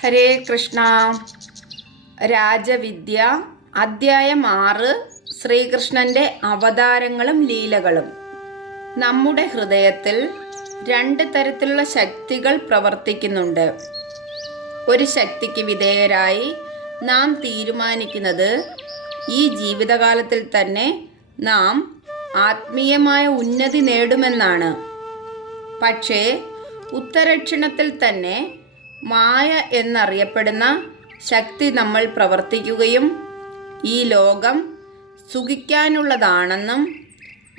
ഹരേ കൃഷ്ണ. രാജവിദ്യ. അദ്ധ്യായം ആറ്. ശ്രീകൃഷ്ണന്റെ അവതാരങ്ങളും ലീലകളും. നമ്മുടെ ഹൃദയത്തിൽ രണ്ട് തരത്തിലുള്ള ശക്തികൾ പ്രവർത്തിക്കുന്നുണ്ട്. ഒരു ശക്തിക്ക് വിധേയരായി നാം തീരുമാനിക്കുന്നത് ഈ ജീവിതകാലത്തിൽ തന്നെ നാം ആത്മീയമായ ഉന്നതി നേടുമെന്നാണ്. പക്ഷേ ഉത്തരക്ഷണത്തിൽ തന്നെ മായ എന്നറിയപ്പെടുന്ന ശക്തി നമ്മൾ പ്രവർത്തിക്കുകയും ഈ ലോകം സുഖിക്കാനുള്ളതാണെന്നും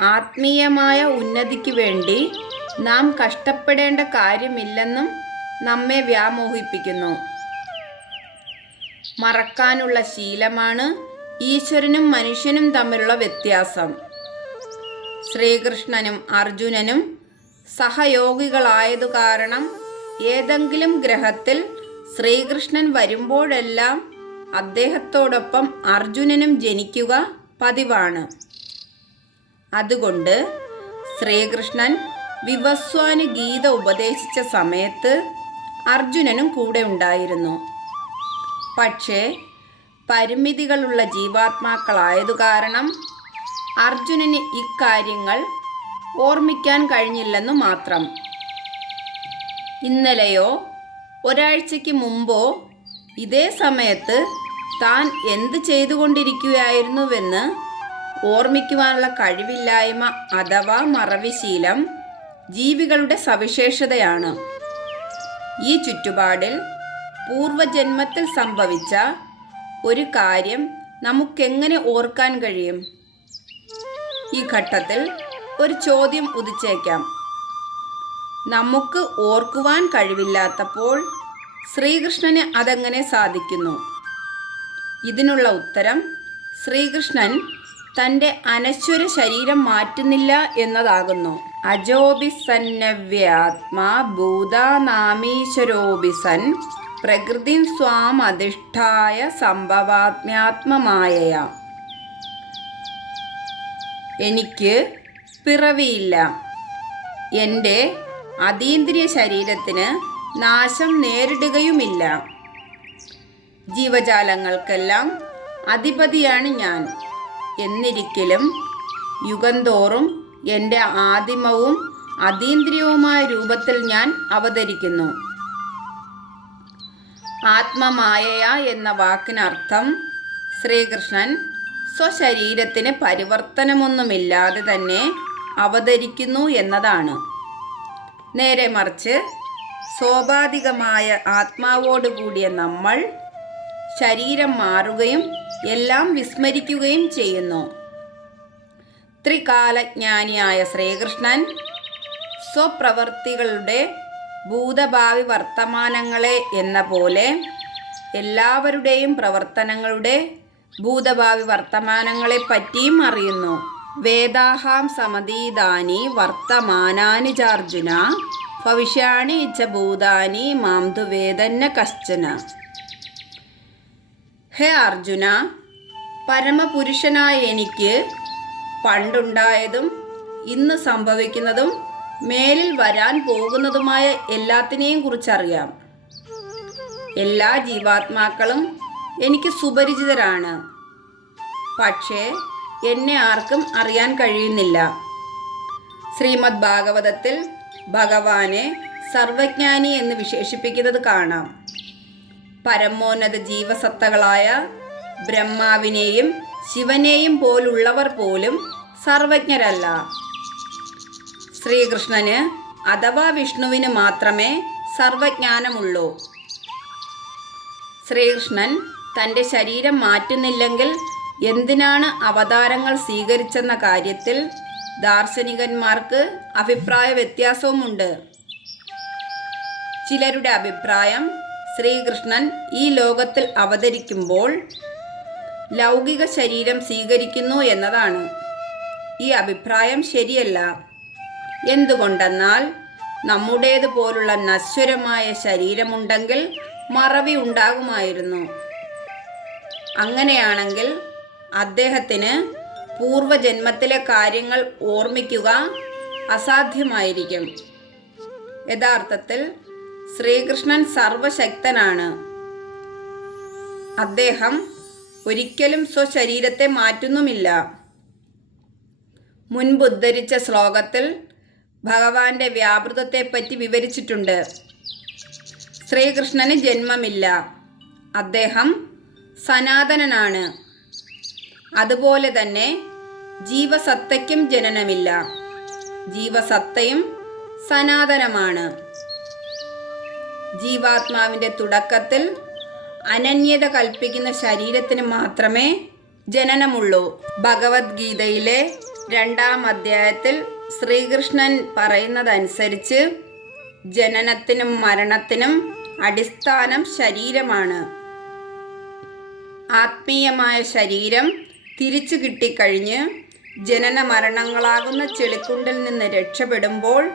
ആത്മീയമായ ഉന്നതിക്ക് വേണ്ടി നാം കഷ്ടപ്പെടേണ്ട കാര്യമില്ലെന്നും നമ്മെ വ്യാമോഹിപ്പിക്കുന്നു. മറക്കാനുള്ള ശീലമാണ് ഈശ്വരനും മനുഷ്യനും തമ്മിലുള്ള വ്യത്യാസം. ശ്രീകൃഷ്ണനും അർജുനനും സഹയോഗികളായതു കാരണം ഏതെങ്കിലും ഗ്രഹത്തിൽ ശ്രീകൃഷ്ണൻ വരുമ്പോഴെല്ലാം അദ്ദേഹത്തോടൊപ്പം അർജുനനും ജനിക്കുക പതിവാണ്. അതുകൊണ്ട് ശ്രീകൃഷ്ണൻ വിവസ്വാന് ഗീത ഉപദേശിച്ച സമയത്ത് അർജുനനും കൂടെ ഉണ്ടായിരുന്നു. പക്ഷേ പരിമിതികളുള്ള ജീവാത്മാക്കളായതു കാരണം അർജുനന് ഇക്കാര്യങ്ങൾ ഓർമ്മിക്കാൻ കഴിഞ്ഞില്ലെന്നു മാത്രം. ഇന്നലെയോ ഒരാഴ്ചയ്ക്ക് മുമ്പോ ഇതേ സമയത്ത് താൻ എന്ത് ചെയ്തുകൊണ്ടിരിക്കുകയായിരുന്നുവെന്ന് ഓർമ്മിക്കുവാനുള്ള കഴിവില്ലായ്മ അഥവാ മറവിശീലം ജീവികളുടെ സവിശേഷതയാണ്. ഈ ചുറ്റുപാടിൽ പൂർവജന്മത്തിൽ സംഭവിച്ച ഒരു കാര്യം നമുക്കെങ്ങനെ ഓർക്കാൻ കഴിയും? ഈ ഘട്ടത്തിൽ ഒരു ചോദ്യം ഉദിച്ചേക്കാം. നമുക്ക് ഓർക്കുവാൻ കഴിവില്ലാത്തപ്പോൾ ശ്രീകൃഷ്ണന് അതെങ്ങനെ സാധിക്കുന്നു? ഇതിനുള്ള ഉത്തരം ശ്രീകൃഷ്ണൻ തന്റെ അനശ്വര ശരീരം മാറ്റുന്നില്ല എന്നതാകുന്നു. അജോബി സന്നവ്യാത്മാ ഭൂതാനാമീശ്വരോബി സൻ പ്രകൃതി സ്വാം അധിഷ്ഠായ സംഭവാത്മ്യാത്മമായ എനിക്ക് പിറവിയില്ല. എന്റെ അതീന്ദ്രിയ ശരീരത്തിന് നാശം നേരിടുകയുമില്ല. ജീവജാലങ്ങൾക്കെല്ലാം അധിപതിയാണ് ഞാൻ. എന്നിരിക്കലും യുഗന്തോറും എന്റെ ആദിമവും അതീന്ദ്രിയവുമായ രൂപത്തിൽ ഞാൻ അവതരിക്കുന്നു. ആത്മമായയ എന്ന വാക്കിനർത്ഥം ശ്രീകൃഷ്ണൻ സ്വശരീരത്തിന് പരിവർത്തനമൊന്നുമില്ലാതെ തന്നെ അവതരിക്കുന്നു എന്നതാണ്. നേരെ മറിച്ച് സ്വാഭാവികമായ ആത്മാവോടുകൂടിയ നമ്മൾ ശരീരം മാറുകയും എല്ലാം വിസ്മരിക്കുകയും ചെയ്യുന്നു. ത്രികാലജ്ഞാനിയായ ശ്രീകൃഷ്ണൻ സ്വപ്രവർത്തികളുടെ ഭൂതഭാവി വർത്തമാനങ്ങളെ എന്ന പോലെ എല്ലാവരുടെയും പ്രവർത്തനങ്ങളുടെ ഭൂതഭാവി വർത്തമാനങ്ങളെ പറ്റിയും അറിയുന്നു. വേദാഹാം സമതീതാനി വർത്തമാനാനി ചാർജുന ഭവിഷ്യാണി ച ഭൂതാനി മാം തു വേദന്ന കശ്ചന. ഹേ അർജുന പരമപുരുഷനായ എനിക്ക് പണ്ടുണ്ടായതും ഇന്ന് സംഭവിക്കുന്നതും മേലിൽ വരാൻ പോകുന്നതുമായ എല്ലാത്തിനെയും കുറിച്ചറിയാം. എല്ലാ ജീവാത്മാക്കളും എനിക്ക് സുപരിചിതരാണ്. പക്ഷേ എന്നെ ആർക്കും അറിയാൻ കഴിയുന്നില്ല. ശ്രീമദ് ഭാഗവതത്തിൽ ഭഗവാനെ സർവജ്ഞാനി എന്ന് വിശേഷിപ്പിക്കുന്നത് കാണാം. പരമോന്നത ജീവസത്തകളായ ബ്രഹ്മാവിനെയും ശിവനെയും പോലുള്ളവർ പോലും സർവജ്ഞരല്ല. ശ്രീകൃഷ്ണന് അഥവാ വിഷ്ണുവിന് മാത്രമേ സർവജ്ഞാനമുള്ളൂ. ശ്രീകൃഷ്ണൻ തന്റെ ശരീരം മാറ്റുന്നില്ലെങ്കിൽ എന്തിനാണ് അവതാരങ്ങൾ സ്വീകരിച്ചെന്ന കാര്യത്തിൽ ദാർശനികന്മാർക്ക് അഭിപ്രായ വ്യത്യാസവുമുണ്ട്. ചിലരുടെ അഭിപ്രായം ശ്രീകൃഷ്ണൻ ഈ ലോകത്തിൽ അവതരിക്കുമ്പോൾ ലൗകിക ശരീരം സ്വീകരിക്കുന്നു എന്നതാണ്. ഈ അഭിപ്രായം ശരിയല്ല. എന്തുകൊണ്ടെന്നാൽ നമ്മുടേതുപോലുള്ള നശ്വരമായ ശരീരമുണ്ടെങ്കിൽ മറവി ഉണ്ടാകുമായിരുന്നു. അങ്ങനെയാണെങ്കിൽ അദ്ദേഹത്തിന് പൂർവജന്മത്തിലെ കാര്യങ്ങൾ ഓർമ്മിക്കുക അസാധ്യമായിരിക്കും. യഥാർത്ഥത്തിൽ ശ്രീകൃഷ്ണൻ സർവശക്തനാണ്. അദ്ദേഹം ഒരിക്കലും സ്വശരീരത്തെ മാറ്റുന്നുമില്ല. മുൻപുദ്ധരിച്ച ശ്ലോകത്തിൽ ഭഗവാന്റെ വ്യാപൃതത്തെപ്പറ്റി വിവരിച്ചിട്ടുണ്ട്. ശ്രീകൃഷ്ണന് ജന്മമില്ല. അദ്ദേഹം സനാതനനാണ്. അതുപോലെ തന്നെ ജീവസത്തയ്ക്കും ജനനമില്ല. ജീവസത്തയും സനാതനമാണ്. ജീവാത്മാവിന്റെ തുടക്കത്തിൽ അനന്യത കൽപ്പിക്കുന്ന ശരീരത്തിന് മാത്രമേ ജനനമുള്ളൂ. ഭഗവത്ഗീതയിലെ രണ്ടാം അധ്യായത്തിൽ ശ്രീകൃഷ്ണൻ പറയുന്നതനുസരിച്ച് ജനനത്തിനും മരണത്തിനും അടിസ്ഥാനം ശരീരമാണ്. ആത്മീയമായ ശരീരം തിരിച്ചു കിട്ടിക്കഴിഞ്ഞ് ജനന മരണങ്ങളാകുന്ന ചെളിക്കുണ്ടിൽ നിന്ന് രക്ഷപ്പെടുമ്പോൾ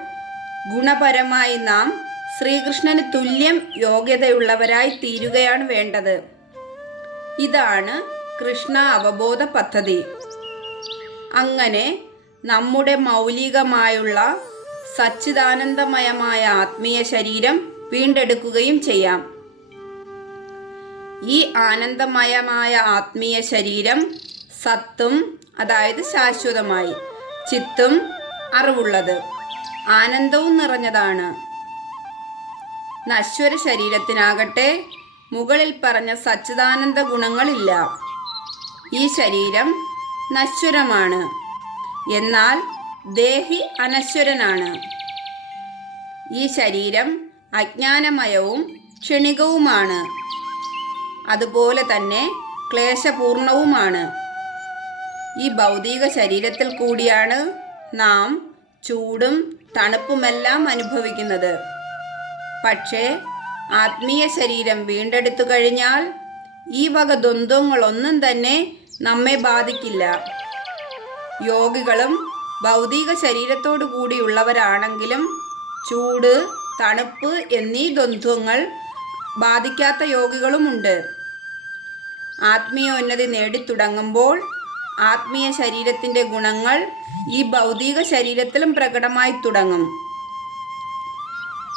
ഗുണപരമായി നാം ശ്രീകൃഷ്ണന് തുല്യം യോഗ്യതയുള്ളവരായി തീരുകയാണ് വേണ്ടത്. ഇതാണ് കൃഷ്ണ അവബോധ പദ്ധതി. അങ്ങനെ നമ്മുടെ മൗലികമായുള്ള സച്ചിദാനന്ദമയമായ ആത്മീയ ശരീരം വീണ്ടെടുക്കുകയും ചെയ്യാം. ഈ ആനന്ദമയമായ ആത്മീയ ശരീരം സത്തും അതായത് ശാശ്വതമായി ചിത്തും അറിവുള്ളത്. ആനന്ദവും നിറഞ്ഞതാണ്. നശ്വര ശരീരത്തിനാകട്ടെ മുകളിൽ പറഞ്ഞ സച്ചിദാനന്ദ ഗുണങ്ങളില്ല. ഈ ശരീരം നശ്വരമാണ്. എന്നാൽ ദേഹി അനശ്വരനാണ്. ഈ ശരീരം അജ്ഞാനമയവും ക്ഷണികവുമാണ്. അതുപോലെ തന്നെ ക്ലേശപൂർണവുമാണ്. ഈ ഭൗതിക ശരീരത്തിൽ കൂടിയാണ് നാം ചൂടും തണുപ്പുമെല്ലാം അനുഭവിക്കുന്നത്. പക്ഷേ ആത്മീയ ശരീരം വീണ്ടെടുത്തു കഴിഞ്ഞാൽ ഈ വക ദ്വന്ദ്ങ്ങളൊന്നും തന്നെ നമ്മെ ബാധിക്കില്ല. യോഗികളും ഭൗതിക ശരീരത്തോടു കൂടിയുള്ളവരാണെങ്കിലും ചൂട് തണുപ്പ് എന്നീ ദ്വന്ദ്ങ്ങൾ ബാധിക്കാത്ത യോഗികളുമുണ്ട്. ആത്മീയോന്നതി നേടിത്തുടങ്ങുമ്പോൾ ആത്മീയ ശരീരത്തിന്റെ ഗുണങ്ങൾ ഈ ഭൗതിക ശരീരത്തിലും പ്രകടമായി തുടങ്ങും.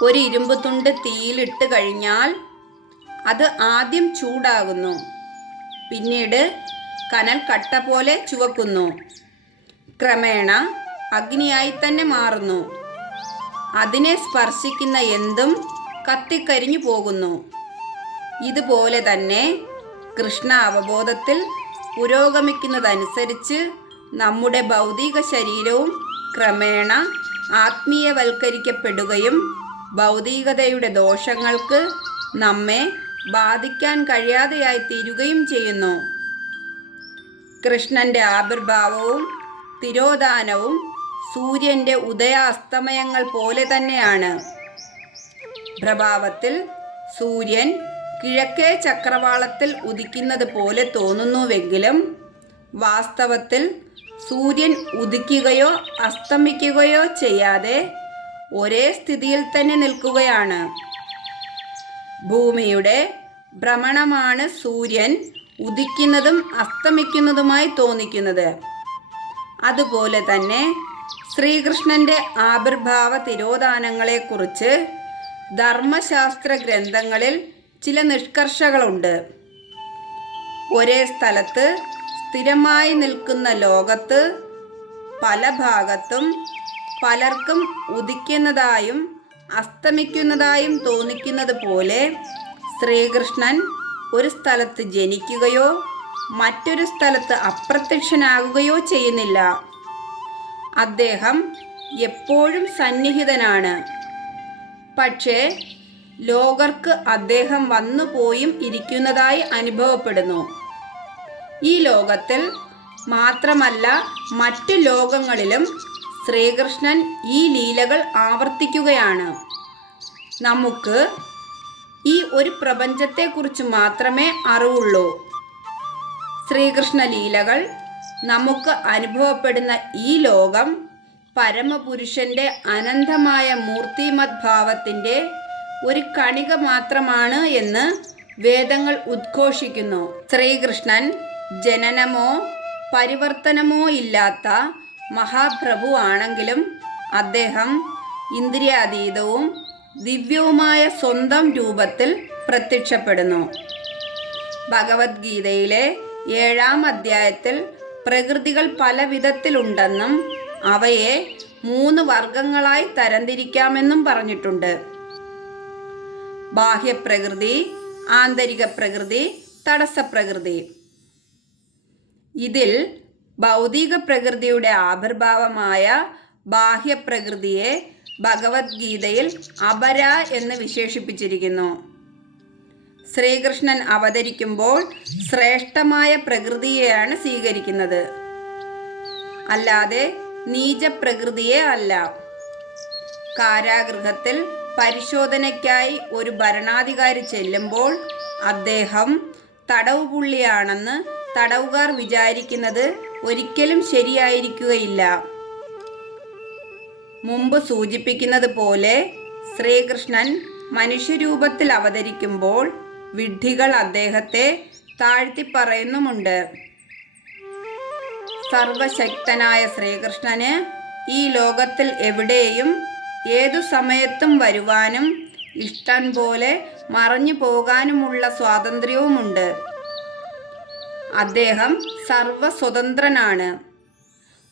ഒരു ഇരുമ്പ് തുണ്ട് തീയിലിട്ട് കഴിഞ്ഞാൽ അത് ആദ്യം ചൂടാകുന്നു. പിന്നീട് കനൽ കട്ട പോലെ ചുവക്കുന്നു. ക്രമേണ അഗ്നിയായി തന്നെ മാറുന്നു. അതിനെ സ്പർശിക്കുന്ന എന്തും കത്തിക്കരിഞ്ഞു പോകുന്നു. ഇതുപോലെ തന്നെ കൃഷ്ണ അവബോധത്തിൽ പുരോഗമിക്കുന്നതനുസരിച്ച് നമ്മുടെ ഭൗതിക ശരീരവും ക്രമേണ ആത്മീയവൽക്കരിക്കപ്പെടുകയും ഭൗതികതയുടെ ദോഷങ്ങൾക്ക് നമ്മെ ബാധിക്കാൻ കഴിയാതെയായി തീരുകയും ചെയ്യുന്നു. കൃഷ്ണന്റെ ആവിർഭാവവും തിരോധാനവും സൂര്യന്റെ ഉദയാസ്തമയങ്ങൾ പോലെ തന്നെയാണ്. പ്രഭാവത്തിൽ സൂര്യൻ കിഴക്കേ ചക്രവാളത്തിൽ ഉദിക്കുന്നത് പോലെ തോന്നുന്നുവെങ്കിലും വാസ്തവത്തിൽ സൂര്യൻ ഉദിക്കുകയോ അസ്തമിക്കുകയോ ചെയ്യാതെ ഒരേ സ്ഥിതിയിൽ തന്നെ നിൽക്കുകയാണ്. ഭൂമിയുടെ ഭ്രമണമാണ് സൂര്യൻ ഉദിക്കുന്നതും അസ്തമിക്കുന്നതുമായി തോന്നിക്കുന്നത്. അതുപോലെ തന്നെ ശ്രീകൃഷ്ണന്റെ ആവിർഭാവ തിരോധാനങ്ങളെക്കുറിച്ച് ധർമ്മശാസ്ത്ര ഗ്രന്ഥങ്ങളിൽ ചില നിഷ്കർഷകളുണ്ട്. ഒരേ സ്ഥലത്ത് സ്ഥിരമായി നിൽക്കുന്ന ലോകത്ത് പല ഭാഗത്തും പലർക്കും ഉദിക്കുന്നതായും അസ്തമിക്കുന്നതായും തോന്നിക്കുന്നത് പോലെ ശ്രീകൃഷ്ണൻ ഒരു സ്ഥലത്ത് ജനിക്കുകയോ മറ്റൊരു സ്ഥലത്ത് അപ്രത്യക്ഷനാകുകയോ ചെയ്യുന്നില്ല. അദ്ദേഹം എപ്പോഴും സന്നിഹിതനാണ്. പക്ഷേ ലോകർക്ക് അദ്ദേഹം വന്നുപോയും ഇരിക്കുന്നതായി അനുഭവപ്പെടുന്നു. ഈ ലോകത്തിൽ മാത്രമല്ല മറ്റു ലോകങ്ങളിലും ശ്രീകൃഷ്ണൻ ഈ ലീലകൾ ആവർത്തിക്കുകയാണ്. നമുക്ക് ഈ ഒരു പ്രപഞ്ചത്തെക്കുറിച്ച് മാത്രമേ അറിവുള്ളൂ. ശ്രീകൃഷ്ണ ലീലകൾ നമുക്ക് അനുഭവപ്പെടുന്ന ഈ ലോകം പരമപുരുഷന്റെ അനന്തമായ മൂർത്തിമത് ഭാവത്തിന്റെ ഒരു കണിക മാത്രമാണ് എന്ന് വേദങ്ങൾ ഉദ്ഘോഷിക്കുന്നു. ശ്രീകൃഷ്ണൻ ജനനമോ പരിവർത്തനമോ ഇല്ലാത്ത മഹാപ്രഭു ആണെങ്കിലും അദ്ദേഹം ഇന്ദ്രിയാതീതവും ദിവ്യവുമായ സ്വന്തം രൂപത്തിൽ പ്രത്യക്ഷപ്പെടുന്നു. ഭഗവത്ഗീതയിലെ ഏഴാം അധ്യായത്തിൽ പ്രകൃതികൾ പല വിധത്തിലുണ്ടെന്നും അവയെ മൂന്ന് വർഗങ്ങളായി തരംതിരിക്കാമെന്നും പറഞ്ഞിട്ടുണ്ട്. ബാഹ്യപ്രകൃതി ആന്തരിക പ്രകൃതി തടസ്സപ്രകൃതി. ഇതിൽ ഭൗതിക പ്രകൃതിയുടെ ആവിർഭാവമായ ബാഹ്യപ്രകൃതിയെ ഭഗവത്ഗീതയിൽ അപര എന്ന് വിശേഷിപ്പിച്ചിരിക്കുന്നു. ശ്രീകൃഷ്ണൻ അവതരിക്കുമ്പോൾ ശ്രേഷ്ഠമായ പ്രകൃതിയെയാണ് സ്വീകരിക്കുന്നത്. അല്ലാതെ നീച പ്രകൃതിയെ അല്ല. കാരാഗൃഹത്തിൽ പരിശോധനയ്ക്കായി ഒരു ഭരണാധികാരി ചെല്ലുമ്പോൾ അദ്ദേഹം തടവുപുള്ളിയാണെന്ന് തടവുകാർ വിചാരിക്കുന്നത് ഒരിക്കലും ശരിയായിരിക്കുകയില്ല. മുമ്പ് സൂചിപ്പിക്കുന്നത് പോലെ ശ്രീകൃഷ്ണൻ മനുഷ്യരൂപത്തിൽ അവതരിക്കുമ്പോൾ വിഡ്ഢികൾ അദ്ദേഹത്തെ താഴ്ത്തി പറയുന്നുമുണ്ട് സർവശക്തനായ ശ്രീകൃഷ്ണന് ഈ ലോകത്തിൽ എവിടെയും ഏതു സമയത്തും വരുവാനും ഇഷ്ടം പോലെ മറഞ്ഞു പോകാനുമുള്ള സ്വാതന്ത്ര്യവുമുണ്ട്. അദ്ദേഹം സർവസ്വതന്ത്രനാണ്.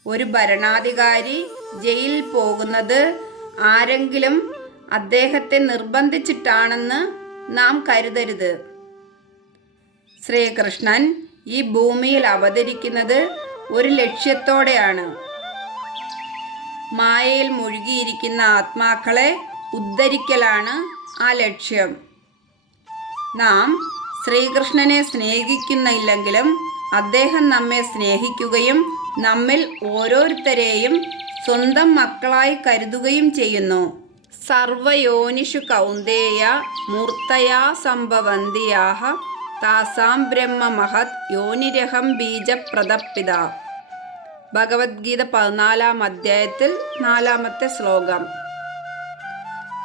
ഒരു ഭരണാധികാരി ജയിലിൽ പോകുന്നത് ആരെങ്കിലും അദ്ദേഹത്തെ നിർബന്ധിച്ചിട്ടാണെന്ന് നാം കരുതരുത്. ശ്രീകൃഷ്ണൻ ഈ ഭൂമിയിൽ അവതരിക്കുന്നത് ഒരു ലക്ഷ്യത്തോടെയാണ്. മായയിൽ മുഴുകിയിരിക്കുന്ന ആത്മാക്കളെ ഉദ്ധരിക്കലാണ് ആ ലക്ഷ്യം. നാം ശ്രീകൃഷ്ണനെ സ്നേഹിക്കുന്നില്ലെങ്കിലും അദ്ദേഹം നമ്മെ സ്നേഹിക്കുകയും നമ്മിൽ ഓരോരുത്തരെയും സ്വന്തം മക്കളായി കരുതുകയും ചെയ്യുന്നു. സർവയോനിഷു കൗന്ദേയ മൂർത്തയാ സംഭവന്തിയാഹ താസാം ബ്രഹ്മ മഹത് യോനിരഹം ബീജപ്രദപ്പിത ഭഗവത്ഗീത പതിനാലാം അധ്യായത്തിൽ നാലാമത്തെ ശ്ലോകം.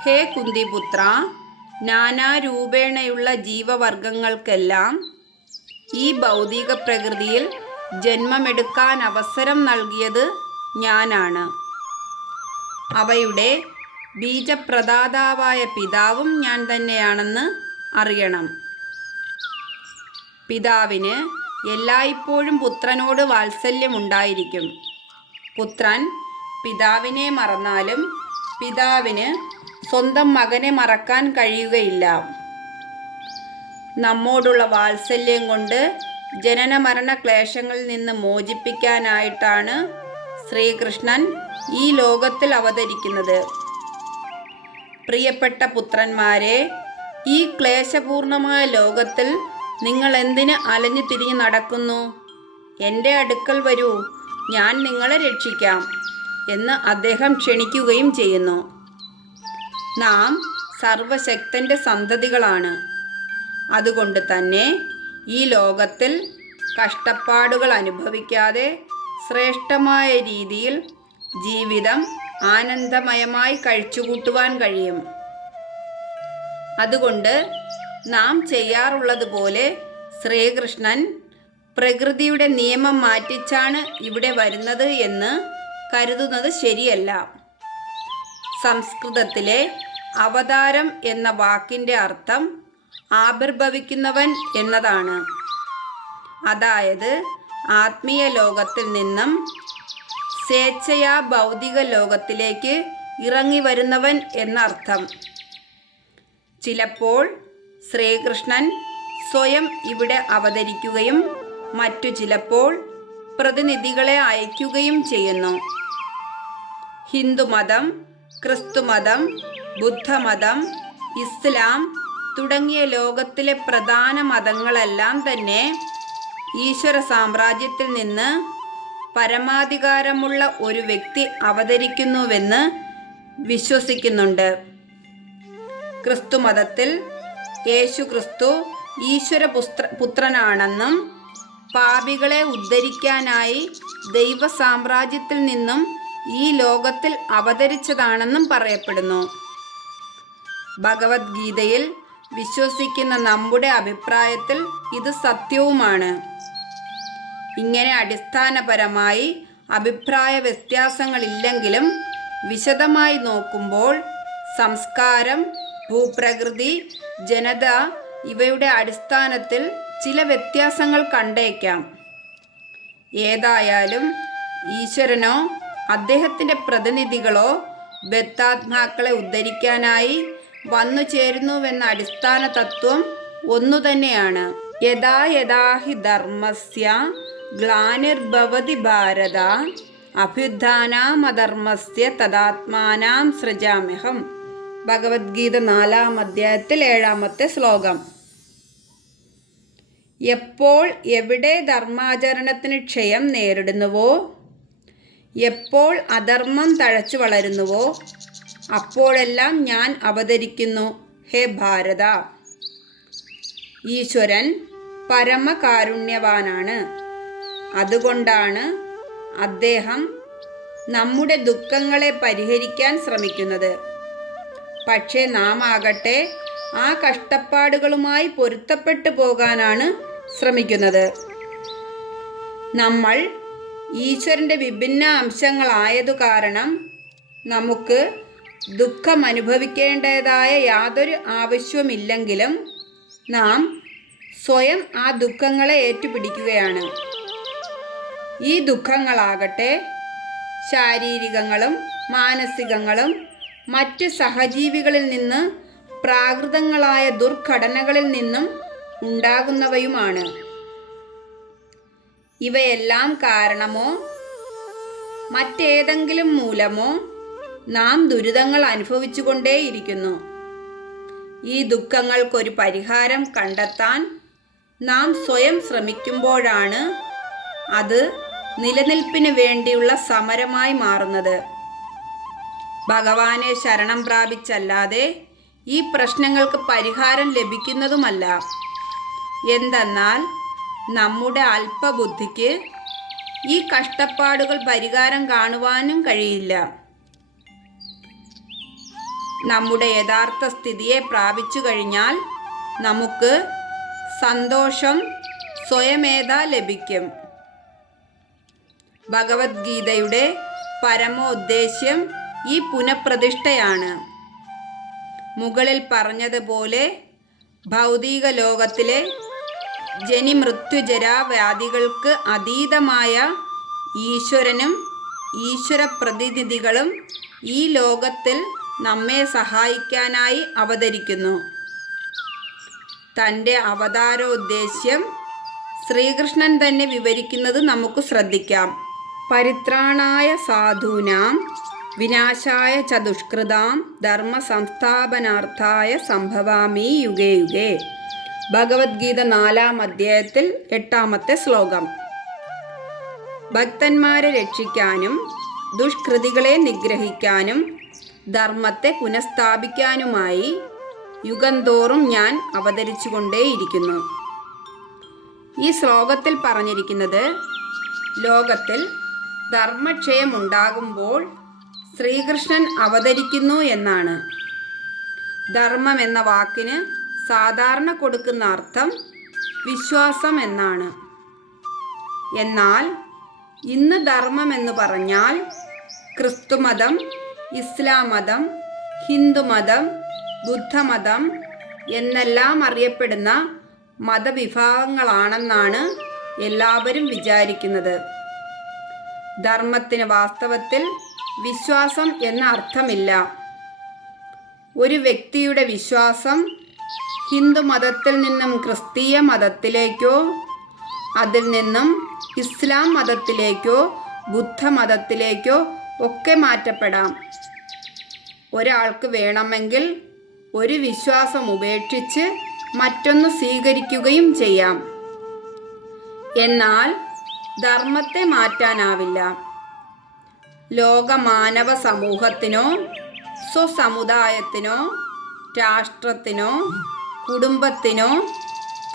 ഹേ കുന്തിപുത്ര നാനാരൂപേണയുള്ള ജീവവർഗങ്ങൾക്കെല്ലാം ഈ ഭൗതിക പ്രകൃതിയിൽ ജന്മമെടുക്കാൻ അവസരം നൽകിയത് ഞാനാണ്. അവയുടെ ബീജപ്രദാതാവായ പിതാവും ഞാൻ തന്നെയാണെന്ന് അറിയണം. പിതാവിന് എല്ലായ്പ്പോഴും പുത്രനോട് വാത്സല്യമുണ്ടായിരിക്കും. പുത്രൻ പിതാവിനെ മറന്നാലും പിതാവിന് സ്വന്തം മകനെ മറക്കാൻ കഴിയുകയില്ല. നമ്മോടുള്ള വാത്സല്യം കൊണ്ട് ജനന മരണ ക്ലേശങ്ങളിൽ നിന്ന് മോചിപ്പിക്കാനായിട്ടാണ് ശ്രീകൃഷ്ണൻ ഈ ലോകത്തിൽ അവതരിക്കുന്നത്. പ്രിയപ്പെട്ട പുത്രന്മാരെ ഈ ക്ലേശപൂർണമായ ലോകത്തിൽ നിങ്ങൾ എന്തിന് അലഞ്ഞു തിരിഞ്ഞു നടക്കുന്നു? എന്റെ അടുക്കൽ വരൂ. ഞാൻ നിങ്ങളെ രക്ഷിക്കാം എന്ന് അദ്ദേഹം ക്ഷണിക്കുകയും ചെയ്യുന്നു. നാം സർവശക്തന്റെ സന്തതികളാണ്. അതുകൊണ്ട് തന്നെ ഈ ലോകത്തിൽ കഷ്ടപ്പാടുകൾ അനുഭവിക്കാതെ ശ്രേഷ്ഠമായ രീതിയിൽ ജീവിതം ആനന്ദമയമായി കഴിച്ചുകൂട്ടുവാൻ കഴിയും. അതുകൊണ്ട് നാം ചെയ്യാറുള്ളതുപോലെ ശ്രീകൃഷ്ണൻ പ്രകൃതിയുടെ നിയമം മാറ്റിച്ചാണ് ഇവിടെ വരുന്നത് എന്ന് കരുതുന്നത് ശരിയല്ല. സംസ്കൃതത്തിലെ അവതാരം എന്ന വാക്കിന്റെ അർത്ഥം ആവിർഭവിക്കുന്നവൻ എന്നതാണ്. അതായത് ആത്മീയ ലോകത്തിൽ നിന്നും സ്വേച്ഛയാ ഭൗതിക ലോകത്തിലേക്ക് ഇറങ്ങി വരുന്നവൻ എന്നർത്ഥം. ചിലപ്പോൾ ശ്രീകൃഷ്ണൻ സ്വയം ഇവിടെ അവതരിക്കുകയും മറ്റു ചിലപ്പോൾ പ്രതിനിധികളെ അയക്കുകയും ചെയ്യുന്നു. ഹിന്ദുമതം ക്രിസ്തുമതം ബുദ്ധമതം ഇസ്ലാം തുടങ്ങിയ ലോകത്തിലെ പ്രധാന മതങ്ങളെല്ലാം തന്നെ ഈശ്വര സാമ്രാജ്യത്തിൽ നിന്ന് പരമാധികാരമുള്ള ഒരു വ്യക്തി അവതരിക്കുന്നുവെന്ന് വിശ്വസിക്കുന്നുണ്ട്. ക്രിസ്തുമതത്തിൽ യേശു ക്രിസ്തു ഈശ്വര പുസ്ത്ര പുത്രനാണെന്നും പാപികളെ ഉദ്ധരിക്കാനായി ദൈവ സാമ്രാജ്യത്തിൽ നിന്നും ഈ ലോകത്തിൽ അവതരിച്ചതാണെന്നും പറയപ്പെടുന്നു. ഭഗവത്ഗീതയിൽ വിശ്വസിക്കുന്ന നമ്മുടെ അഭിപ്രായത്തിൽ ഇത് സത്യവുമാണ്. ഇങ്ങനെ അടിസ്ഥാനപരമായി അഭിപ്രായ വ്യത്യാസങ്ങളില്ലെങ്കിലും വിശദമായി നോക്കുമ്പോൾ സംസ്കാരം ഭൂപ്രകൃതി ജനത ഇവയുടെ അടിസ്ഥാനത്തിൽ ചില വ്യത്യാസങ്ങൾ കണ്ടേക്കാം. ഏതായാലും ഈശ്വരനോ അദ്ദേഹത്തിന്റെ പ്രതിനിധികളോ ബത്താത്മാക്കളെ ഉദ്ധരിക്കാനായി വന്നു ചേരുന്നുവെന്ന അടിസ്ഥാന തത്വം ഒന്നു തന്നെയാണ്. യഥാ യഥാ ഹി ധർമ്മസ്യ ഗ്ലാനിർഭവതി ഭാരത അഭ്യുത്ഥാനാമധർമ്മസ്യ തദാത്മാനാം സൃജാമ്യഹം. ഭഗവത്ഗീത നാലാം അധ്യായത്തിൽ ഏഴാമത്തെ ശ്ലോകം. എപ്പോൾ എവിടെ ധർമാചരണത്തിന് ക്ഷയം നേരിടുന്നുവോ എപ്പോൾ അധർമ്മം തഴച്ചു വളരുന്നുവോ അപ്പോഴെല്ലാം ഞാൻ അവതരിക്കുന്നു ഹേ ഭാരത. ഈശ്വരൻ പരമകാരുണ്യവാനാണ്. അതുകൊണ്ടാണ് അദ്ദേഹം നമ്മുടെ ദുഃഖങ്ങളെ പരിഹരിക്കാൻ ശ്രമിക്കുന്നത്. പക്ഷേ നാം ആകട്ടെ ആ കഷ്ടപ്പാടുകളുമായി പൊരുത്തപ്പെട്ടു പോകാനാണ് ശ്രമിക്കുന്നത്. നമ്മൾ ഈശ്വരന്റെ വിഭിന്ന അംശങ്ങളായതു കാരണം നമുക്ക് ദുഃഖം അനുഭവിക്കേണ്ടതായ യാതൊരു ആവശ്യവുമില്ലെങ്കിലും നാം സ്വയം ആ ദുഃഖങ്ങളെ ഏറ്റുപിടിക്കുകയാണ്. ഈ ദുഃഖങ്ങളാകട്ടെ ശാരീരികങ്ങളും മാനസികങ്ങളും മറ്റ് സഹജീവികളിൽ നിന്ന് പ്രാകൃതങ്ങളായ ദുർഘടനകളിൽ നിന്നും ഉണ്ടാകുന്നവയുമാണ്. ഇവയെല്ലാം കാരണമോ മറ്റേതെങ്കിലും മൂലമോ നാം ദുരിതങ്ങൾ അനുഭവിച്ചുകൊണ്ടേയിരിക്കുന്നു. ഈ ദുഃഖങ്ങൾക്കൊരു പരിഹാരം കണ്ടെത്താൻ നാം സ്വയം ശ്രമിക്കുമ്പോഴാണ് അത് നിലനിൽപ്പിന് വേണ്ടിയുള്ള സമരമായി മാറുന്നത്. ഭഗവാനെ ശരണം പ്രാപിച്ചല്ലാതെ ഈ പ്രശ്നങ്ങൾക്ക് പരിഹാരം ലഭിക്കുന്നതുമല്ല. എന്തെന്നാൽ നമ്മുടെ അല്പബുദ്ധിക്ക് ഈ കഷ്ടപ്പാടുകൾ പരിഹാരം കാണുവാനും കഴിയില്ല. നമ്മുടെ യഥാർത്ഥ സ്ഥിതിയെ പ്രാപിച്ചു കഴിഞ്ഞാൽ നമുക്ക് സന്തോഷം സ്വയമേധ ലഭിക്കും. ഭഗവത്ഗീതയുടെ പരമോദ്ദേശ്യം ഈ പുനഃപ്രതിഷ്ഠയാണ്. മുകളിൽ പറഞ്ഞതുപോലെ ഭൗതിക ലോകത്തിലെ ജനി ജനിമൃത്യുജരാവ്യാധികൾക്ക് അതീതമായ ഈശ്വരനും ഈശ്വര പ്രതിനിധികളും ഈ ലോകത്തിൽ നമ്മെ സഹായിക്കാനായി അവതരിക്കുന്നു. തന്റെ അവതാരോദ്ദേശ്യം ശ്രീകൃഷ്ണൻ തന്നെ വിവരിക്കുന്നത് നമുക്ക് ശ്രദ്ധിക്കാം. പരിത്രാണായ സാധൂനാം വിനാശായ ചതുഷ്കൃതാം ധർമ്മ സംസ്ഥാപനാർത്ഥായ സംഭവാമി യുഗേ യുഗേ. ഭഗവത്ഗീത നാലാം അധ്യായത്തിൽ എട്ടാമത്തെ ശ്ലോകം. ഭക്തന്മാരെ രക്ഷിക്കാനും ദുഷ്കൃതികളെ നിഗ്രഹിക്കാനും ധർമ്മത്തെ പുനഃസ്ഥാപിക്കാനുമായി യുഗന്തോറും ഞാൻ അവതരിച്ചുകൊണ്ടേയിരിക്കുന്നു. ഈ ശ്ലോകത്തിൽ പറഞ്ഞിരിക്കുന്നത് ലോകത്തിൽ ധർമ്മക്ഷയം ഉണ്ടാകുമ്പോൾ ശ്രീകൃഷ്ണൻ അവതരിക്കുന്നു എന്നാണ്. ധർമ്മം എന്ന വാക്കിന് സാധാരണ കൊടുക്കുന്ന അർത്ഥം വിശ്വാസം എന്നാണ്. എന്നാൽ ഇന്ന് ധർമ്മം എന്ന് പറഞ്ഞാൽ ക്രിസ്തുമതം ഇസ്ലാം മതം ഹിന്ദുമതം ബുദ്ധമതം എന്നെല്ലാം അറിയപ്പെടുന്ന മതവിഭാഗങ്ങളാണെന്നാണ് എല്ലാവരും വിചാരിക്കുന്നത്. ധർമ്മത്തിന് വാസ്തവത്തിൽ വിശ്വാസം എന്ന അർത്ഥമില്ല. ഒരു വ്യക്തിയുടെ വിശ്വാസം ഹിന്ദു മതത്തിൽ നിന്നും ക്രിസ്തീയ മതത്തിലേക്കോ അതിൽ നിന്നും ഇസ്ലാം മതത്തിലേക്കോ ബുദ്ധമതത്തിലേക്കോ ഒക്കെ മാറ്റപ്പെടാം. ഒരാൾക്ക് വേണമെങ്കിൽ ഒരു വിശ്വാസം ഉപേക്ഷിച്ച് മറ്റൊന്ന് സ്വീകരിക്കുകയും ചെയ്യാം. എന്നാൽ ധർമ്മത്തെ മാറ്റാനാവില്ല. ലോകമാനവ സമൂഹത്തിനോ സ്വസമുദായത്തിനോ രാഷ്ട്രത്തിനോ കുടുംബത്തിനോ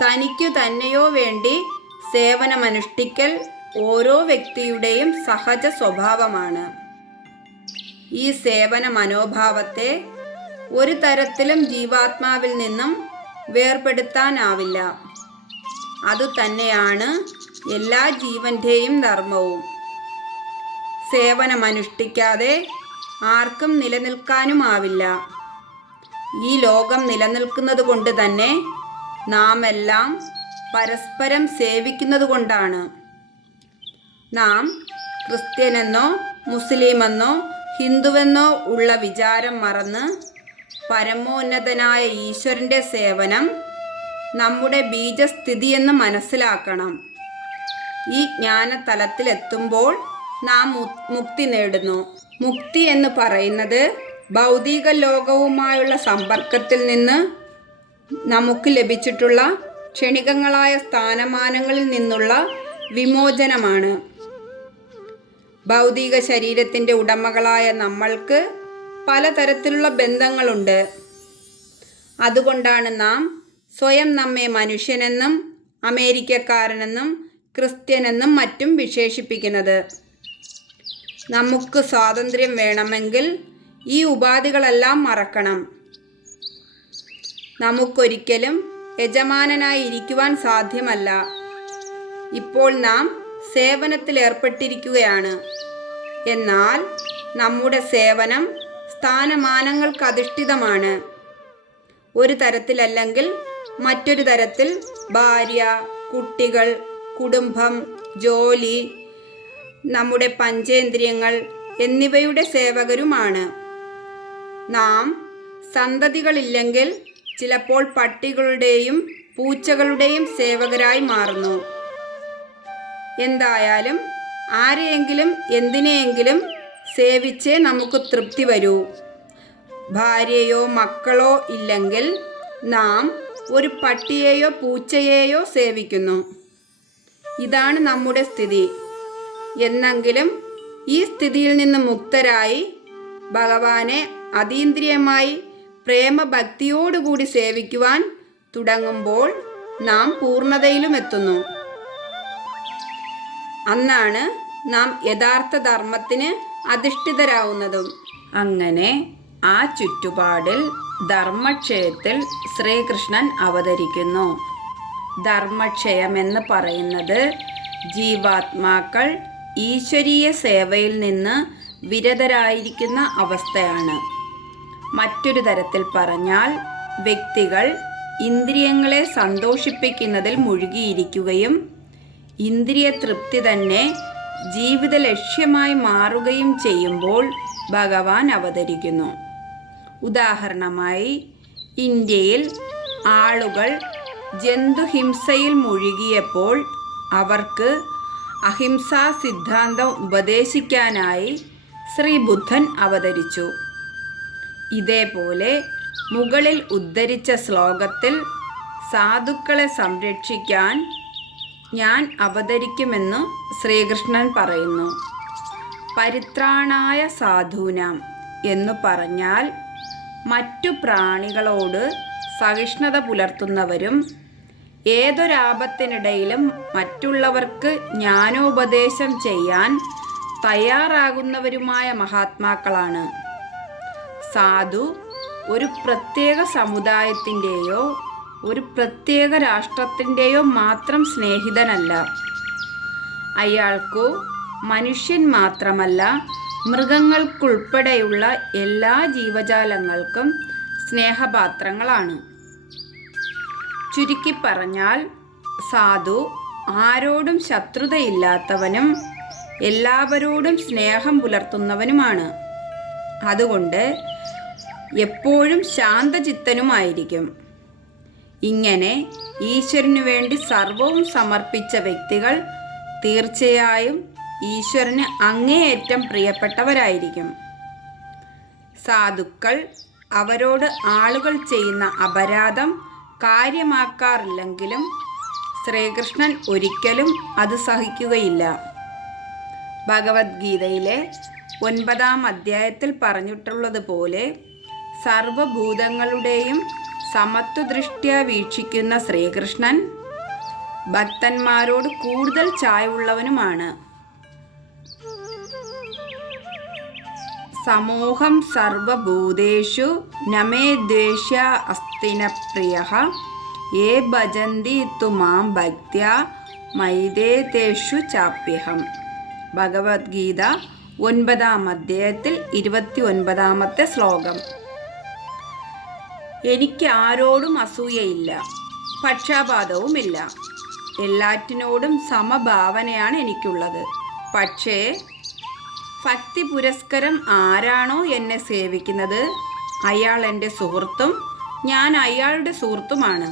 തനിക്കു തന്നെയോ വേണ്ടി സേവനമനുഷ്ഠിക്കൽ ഓരോ വ്യക്തിയുടെയും സഹജ സ്വഭാവമാണ്. ഈ സേവന മനോഭാവത്തെ ഒരു തരത്തിലും ജീവാത്മാവിൽ നിന്നും വേർപെടുത്താനാവില്ല. അതുതന്നെയാണ് എല്ലാ ജീവന്റെയും ധർമ്മവും. സേവനമനുഷ്ഠിക്കാതെ ആർക്കും നിലനിൽക്കാനുമാവില്ല. ഈ ലോകം നിലനിൽക്കുന്നത് കൊണ്ട് തന്നെ നാം എല്ലാം പരസ്പരം സേവിക്കുന്നതുകൊണ്ടാണ്. നാം ക്രിസ്ത്യനെന്നോ മുസ്ലിമെന്നോ ഹിന്ദുവെന്നോ ഉള്ള വിചാരം മറന്ന് പരമോന്നതനായ ഈശ്വരന്റെ സേവനം നമ്മുടെ ബീജസ്ഥിതിയെന്ന് മനസ്സിലാക്കണം. ഈ ജ്ഞാനതലത്തിലെത്തുമ്പോൾ നാം മുക്തി നേടുന്നു. മുക്തി എന്ന് പറയുന്നത് ഭൗതിക ലോകവുമായുള്ള സമ്പർക്കത്തിൽ നിന്ന് നമുക്ക് ലഭിച്ചിട്ടുള്ള ക്ഷണികങ്ങളായ സ്ഥാനമാനങ്ങളിൽ നിന്നുള്ള വിമോചനമാണ്. ഭൗതിക ശരീരത്തിന്റെ ഉടമകളായ നമ്മൾക്ക് പലതരത്തിലുള്ള ബന്ധങ്ങളുണ്ട്. അതുകൊണ്ടാണ് നാം സ്വയം നമ്മെ മനുഷ്യനെന്നും അമേരിക്കക്കാരനെന്നും ക്രിസ്ത്യനെന്നും മറ്റും വിശേഷിപ്പിക്കുന്നത്. നമുക്ക് സ്വാതന്ത്ര്യം വേണമെങ്കിൽ ഈ ഉപാധികളെല്ലാം മറക്കണം. നമുക്കൊരിക്കലും യജമാനനായി ഇരിക്കുവാൻ സാധ്യമല്ല. ഇപ്പോൾ നാം സേവനത്തിൽ ഏർപ്പെട്ടിരിക്കുകയാണ്. എന്നാൽ നമ്മുടെ സേവനം സ്ഥാനമാനങ്ങൾക്ക് അധിഷ്ഠിതമാണ്. ഒരു തരത്തിലല്ലെങ്കിൽ മറ്റൊരു തരത്തിൽ ഭാര്യ കുട്ടികൾ കുടുംബം ജോലി നമ്മുടെ പഞ്ചേന്ദ്രിയങ്ങൾ എന്നിവയുടെ സേവകരുമാണ്. നാം സന്തതികളില്ലെങ്കിൽ ചിലപ്പോൾ പട്ടികളുടെയും പൂച്ചകളുടെയും സേവകരായി മാറുന്നു. എന്തായാലും ആരെയെങ്കിലും എന്തിനെയെങ്കിലും സേവിച്ചേ നമുക്ക് തൃപ്തി വരൂ. ഭാര്യയോ മക്കളോ ഇല്ലെങ്കിൽ നാം ഒരു പട്ടിയെയോ പൂച്ചയെയോ സേവിക്കുന്നു. ഇതാണ് നമ്മുടെ സ്ഥിതി. എന്നെങ്കിലും ഈ സ്ഥിതിയിൽ നിന്ന് മുക്തരായി ഭഗവാനെ അതീന്ദ്രിയമായി പ്രേമഭക്തിയോടുകൂടി സേവിക്കുവാൻ തുടങ്ങുമ്പോൾ നാം പൂർണതയിലും എത്തുന്നു. അന്നാണ് നാം യഥാർത്ഥ ധർമ്മത്തിന് അധിഷ്ഠിതരാവുന്നതും. അങ്ങനെ ആ ചുറ്റുപാടിൽ ധർമ്മക്ഷയത്തിൽ ശ്രീകൃഷ്ണൻ അവതരിക്കുന്നു. ധർമ്മക്ഷയം എന്ന് പറയുന്നത് ജീവാത്മാക്കൾ ഈശ്വരീയ സേവയിൽ നിന്ന് വിരതരായിരിക്കുന്ന അവസ്ഥയാണ്. മറ്റൊരു തരത്തിൽ പറഞ്ഞാൽ വ്യക്തികൾ ഇന്ദ്രിയങ്ങളെ സന്തോഷിപ്പിക്കുന്നതിൽ മുഴുകിയിരിക്കുകയും ഇന്ദ്രിയ തൃപ്തി തന്നെ ജീവിത ലക്ഷ്യമായി മാറുകയും ചെയ്യുമ്പോൾ ഭഗവാൻ അവതരിക്കുന്നു. ഉദാഹരണമായി ഇന്ത്യയിൽ ആളുകൾ ജന്തുഹിംസയിൽ മുഴുകിയപ്പോൾ അവർക്ക് അഹിംസാ സിദ്ധാന്തം ഉപദേശിക്കാനായി ശ്രീ ബുദ്ധൻ അവതരിച്ചു. ഇതേപോലെ മുകളിൽ ഉദ്ധരിച്ച ശ്ലോകത്തിൽ സാധുക്കളെ സംരക്ഷിക്കാൻ ഞാൻ അവതരിക്കുമെന്ന് ശ്രീകൃഷ്ണൻ പറയുന്നു. പരിത്രാണായ സാധൂനാം എന്നു പറഞ്ഞാൽ മറ്റു പ്രാണികളോട് സഹിഷ്ണുത പുലർത്തുന്നവരും ഏതൊരാപത്തിനിടയിലും മറ്റുള്ളവർക്ക് ജ്ഞാനോപദേശം ചെയ്യാൻ തയ്യാറാകുന്നവരുമായ മഹാത്മാക്കളാണ്. സാധു ഒരു പ്രത്യേക സമുദായത്തിന്റെയോ ഒരു പ്രത്യേക രാഷ്ട്രത്തിന്റെയോ മാത്രം സ്നേഹിതനല്ല. അയാൾക്കു മനുഷ്യൻ മാത്രമല്ല മൃഗങ്ങൾക്കുൾപ്പെടെയുള്ള എല്ലാ ജീവജാലങ്ങൾക്കും സ്നേഹപാത്രങ്ങളാണ്. ചുരുക്കി പറഞ്ഞാൽ സാധു ആരോടും ശത്രുതയില്ലാത്തവനും എല്ലാവരോടും സ്നേഹം പുലർത്തുന്നവനുമാണ്. അതുകൊണ്ട് എപ്പോഴും ശാന്തചിത്തനുമായിരിക്കും. ഇങ്ങനെ ഈശ്വരനു വേണ്ടി സർവവും സമർപ്പിച്ച വ്യക്തികൾ തീർച്ചയായും ഈശ്വരന് അങ്ങേയറ്റം പ്രിയപ്പെട്ടവരായിരിക്കും. സാധുക്കൾ അവരോട് ആളുകൾ ചെയ്യുന്ന അപരാധം കാര്യമാക്കാറില്ലെങ്കിലും ശ്രീകൃഷ്ണൻ ഒരിക്കലും അത് സഹിക്കുകയില്ല. ഭഗവത്ഗീതയിലെ ഒൻപതാം അധ്യായത്തിൽ പറഞ്ഞിട്ടുള്ളതുപോലെ സർവഭൂതങ്ങളുടെയും സമത്വദൃഷ്ട്യ വീക്ഷിക്കുന്ന ശ്രീകൃഷ്ണൻ ഭക്തന്മാരോട് കൂടുതൽ ചായവുള്ളവനുമാണ് സമൂഹം സർവഭൂതേഷു നമേ ദ്വേഷ അസ്തിന പ്രിയ ഏ ഭജന്തി തു മാം മൈദേ മൈതേതേഷു ചാപ്യഹം. ഭഗവത്ഗീത ഒൻപതാം അധ്യായത്തിൽ ഇരുപത്തി ഒൻപതാമത്തെ ശ്ലോകം. എനിക്ക് ആരോടും അസൂയയില്ല പക്ഷാപാതവുമില്ല. എല്ലാറ്റിനോടും സമഭാവനയാണ് എനിക്കുള്ളത്. പക്ഷേ ഭക്തി പുരസ്കരം ആരാണോ എന്നെ സേവിക്കുന്നത്? അയാൾ എന്റെ സുഹൃത്തും ഞാൻ അയാളുടെ സുഹൃത്തുമാണ്.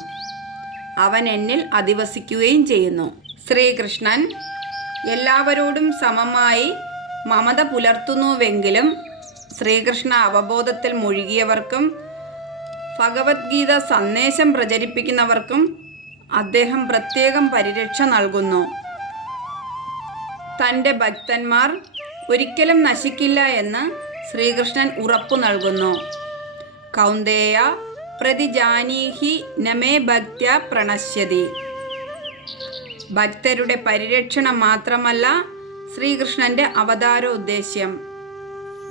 അവൻ എന്നിൽ അധിവസിക്കുകയും ചെയ്യുന്നു. ശ്രീകൃഷ്ണൻ എല്ലാവരോടും സമമായി മമത പുലർത്തുന്നുവെങ്കിലും ശ്രീകൃഷ്ണ അവബോധത്തിൽ മുഴുകിയവർക്കും ഭഗവത്ഗീത സന്ദേശം പ്രചരിപ്പിക്കുന്നവർക്കും അദ്ദേഹം പ്രത്യേകം പരിരക്ഷ നൽകുന്നു. തന്റെ ഭക്തന്മാർ ഒരിക്കലും നശിക്കില്ല എന്ന് ശ്രീകൃഷ്ണൻ ഉറപ്പു നൽകുന്നു. കൗന്ദേയ പ്രതിജാനീഹി നമേ ഭക്ത്യ പ്രണശ്യതി. ഭക്തരുടെ പരിരക്ഷണം മാത്രമല്ല ശ്രീകൃഷ്ണന്റെ അവതാര ഉദ്ദേശ്യം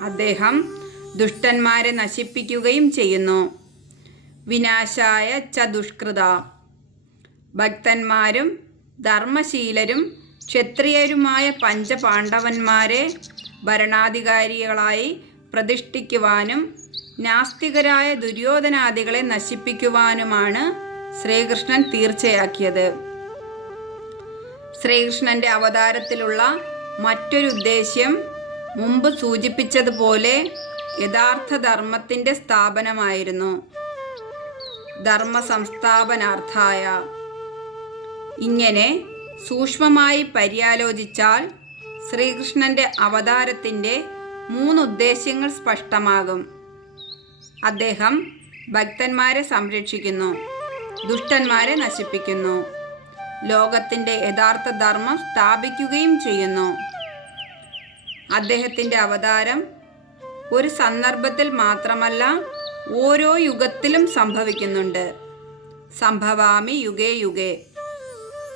അദ്ദേഹം ദുഷ്ടന്മാരെ നശിപ്പിക്കുകയും ചെയ്യുന്നു. വിനാശായ ച ദുഷ്കൃത. ഭക്തന്മാരും ധർമ്മശീലരും ക്ഷത്രിയരുമായ പഞ്ചപാണ്ഡവന്മാരെ ഭരണാധികാരികളായി പ്രതിഷ്ഠിക്കുവാനും നാസ്തികരായ ദുര്യോധനാദികളെ നശിപ്പിക്കുവാനുമാണ് ശ്രീകൃഷ്ണൻ തീർച്ചയാക്കിയത്. ശ്രീകൃഷ്ണന്റെ അവതാരത്തിലുള്ള മറ്റൊരു ഉദ്ദേശ്യം മുമ്പ് സൂചിപ്പിച്ചതുപോലെ യഥാർത്ഥ ധർമ്മത്തിന്റെ സ്ഥാപനമായിരുന്നു. ധർമ്മ സംസ്ഥാപനാർത്ഥായ ഇങ്ങനെ സൂക്ഷ്മമായി പര്യാലോചിച്ചാൽ ശ്രീകൃഷ്ണന്റെ അവതാരത്തിന്റെ മൂന്നുദ്ദേശ്യങ്ങൾ സ്പഷ്ടമാകും. അദ്ദേഹം ഭക്തന്മാരെ സംരക്ഷിക്കുന്നു ദുഷ്ടന്മാരെ നശിപ്പിക്കുന്നു ലോകത്തിന്റെ യഥാർത്ഥ ധർമ്മം സ്ഥാപിക്കുകയും ചെയ്യുന്നു. അദ്ദേഹത്തിന്റെ അവതാരം ഒരു സന്ദർഭത്തിൽ മാത്രമല്ല ഓരോ യുഗത്തിലും സംഭവിക്കുന്നുണ്ട്. സംഭവാമി യുഗേ യുഗേ.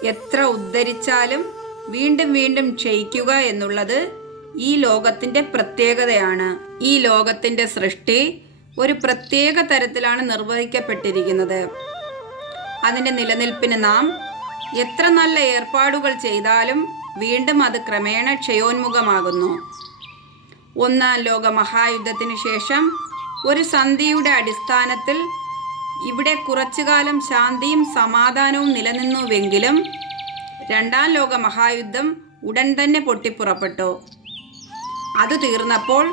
എത്ര ഉദ്ധരിച്ചാലും വീണ്ടും വീണ്ടും ക്ഷയിക്കുക എന്നുള്ളത് ഈ ലോകത്തിന്റെ പ്രത്യേകതയാണ്. ഈ ലോകത്തിന്റെ സൃഷ്ടി ഒരു പ്രത്യേക തരത്തിലാണ് നിർവഹിക്കപ്പെട്ടിരിക്കുന്നത്. അതിന്റെ നിലനിൽപ്പിന് നാം എത്ര നല്ല ഏർപ്പാടുകൾ ചെയ്താലും വീണ്ടും അത് ക്രമേണ ക്ഷയോന്മുഖമാകുന്നു. ഒന്നാം ലോക മഹായുദ്ധത്തിന് ശേഷം ഒരു സന്ധിയുടെ അടിസ്ഥാനത്തിൽ ഇവിടെ കുറച്ചു കാലം ശാന്തിയും സമാധാനവും നിലനിന്നുവെങ്കിലും രണ്ടാം ലോക മഹായുദ്ധം ഉടൻ തന്നെ പൊട്ടിപ്പുറപ്പെട്ടു. അത് തീർന്നപ്പോൾ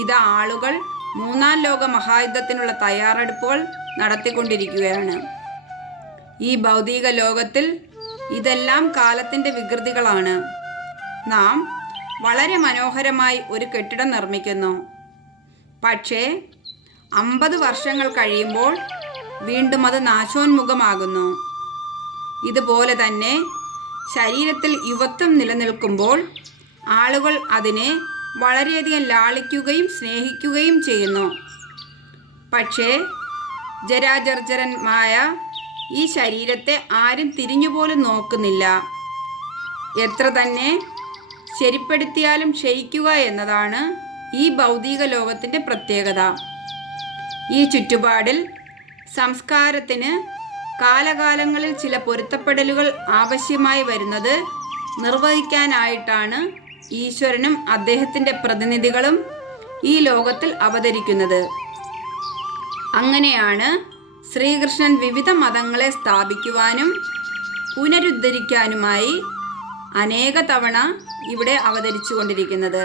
ഇത് ആളുകൾ മൂന്നാം ലോക മഹായുദ്ധത്തിനുള്ള തയ്യാറെടുപ്പുകൾ നടത്തിക്കൊണ്ടിരിക്കുകയാണ്. ഈ ഭൗതിക ലോകത്തിൽ ഇതെല്ലാം കാലത്തിന്റെ വികൃതികളാണ്. നാം വളരെ മനോഹരമായി ഒരു കെട്ടിടം നിർമ്മിക്കുന്നു. പക്ഷേ അമ്പത് വർഷങ്ങൾ കഴിയുമ്പോൾ വീണ്ടും അത് നാശോന്മുഖമാകുന്നു. ഇതുപോലെ തന്നെ ശരീരത്തിൽ യുവത്വം നിലനിൽക്കുമ്പോൾ ആളുകൾ അതിനെ വളരെയധികം ലാളിക്കുകയും സ്നേഹിക്കുകയും ചെയ്യുന്നു. പക്ഷേ ജരാജർജരന്മായ ഈ ശരീരത്തെ ആരും തിരിഞ്ഞുപോലും നോക്കുന്നില്ല. എത്ര തന്നെ ശരിപ്പെടുത്തിയാലും ക്ഷയിക്കുക എന്നതാണ് ഈ ഭൗതിക ലോകത്തിന്റെ പ്രത്യേകത. ഈ ചുറ്റുപാടിൽ സംസ്കാരത്തിന് കാലകാലങ്ങളിൽ ചില പൊരുത്തപ്പെടലുകൾ ആവശ്യമായി വരുന്നത് നിർവഹിക്കാനായിട്ടാണ് ഈശ്വരനും അദ്ദേഹത്തിന്റെ പ്രതിനിധികളും ഈ ലോകത്തിൽ അവതരിക്കുന്നത്. അങ്ങനെയാണ് ശ്രീകൃഷ്ണൻ വിവിധ മതങ്ങളെ സ്ഥാപിക്കുവാനും പുനരുദ്ധരിക്കാനുമായി അനേക തവണ ഇവിടെ അവതരിച്ചു കൊണ്ടിരിക്കുന്നത്